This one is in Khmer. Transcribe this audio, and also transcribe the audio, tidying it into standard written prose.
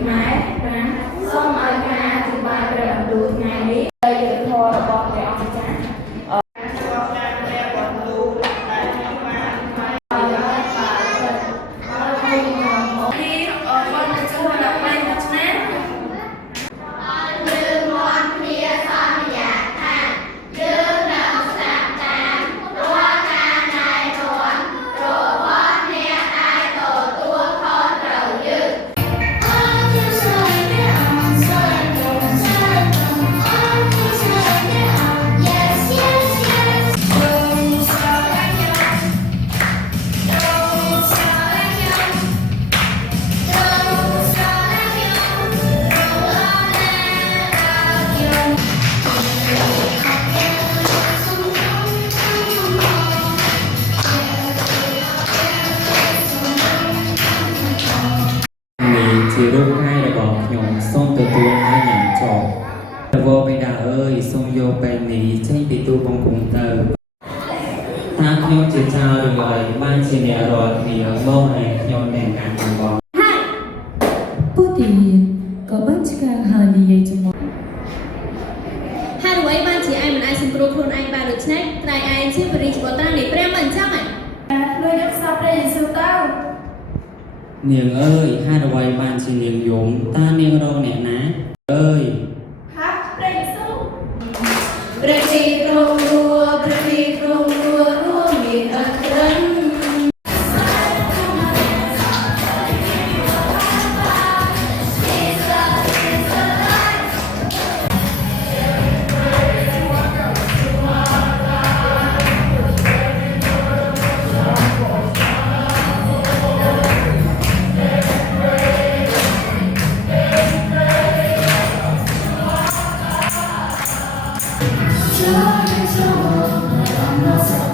ខ្មែរណាសូមឲ្យការអធិប្បាយព្រះបន្ទូលថ្ងៃនេះដោយយុត្តិធម៌របស់ព្រះអង្គម្ចាស់របស់ការព្រះបន្ទូលដែលខ្ញុំបានថ្លែងឲ្យបានចិត្តឲ្យខ្ញុំមកនេះអរគុណចំពោះដល់ផ្នែកមួយឆ្នាំយើងមកគ្នាសន្យាថាយើងនឹងស្ដាប់តាមរាល់ការណែនាំរបស់អ្នកដែលទទួលខុសត្រូវយើង ជារូបកាយរបស់ខ្ញុំសូមទទួលឲ្យយ៉ាងចោលតើបិតាអើយសូមយកពេលនេះចេញពីទូបង្គំទៅថាខ្ញុំជាចៅឬឲ្យបានជាអ្នករាល់គ្នាមកឲ្យខ្ញុំទាំងការទាំងបងពុទ្ធិមានក៏បានឆ្កាងហើយនិយាយជាមួយហើយអ្វីបានជាឯងមិនអាចសង្គ្រោះខ្លួនឯងបានដូច្នេះត្រៃឯងជាបរិយាបត្រនៃព្រះមិនអញ្ចឹងហ៎លោកយកសពព្រះយេស៊ូវទៅនាងអើយហេតុអ្វីបានជានាងយំតើនាងរកអ្នកណាអើយហាត់ព្រះយេស៊ូវព្រះទីគ្រងរួមមានអក្រិនJoy is all I'm not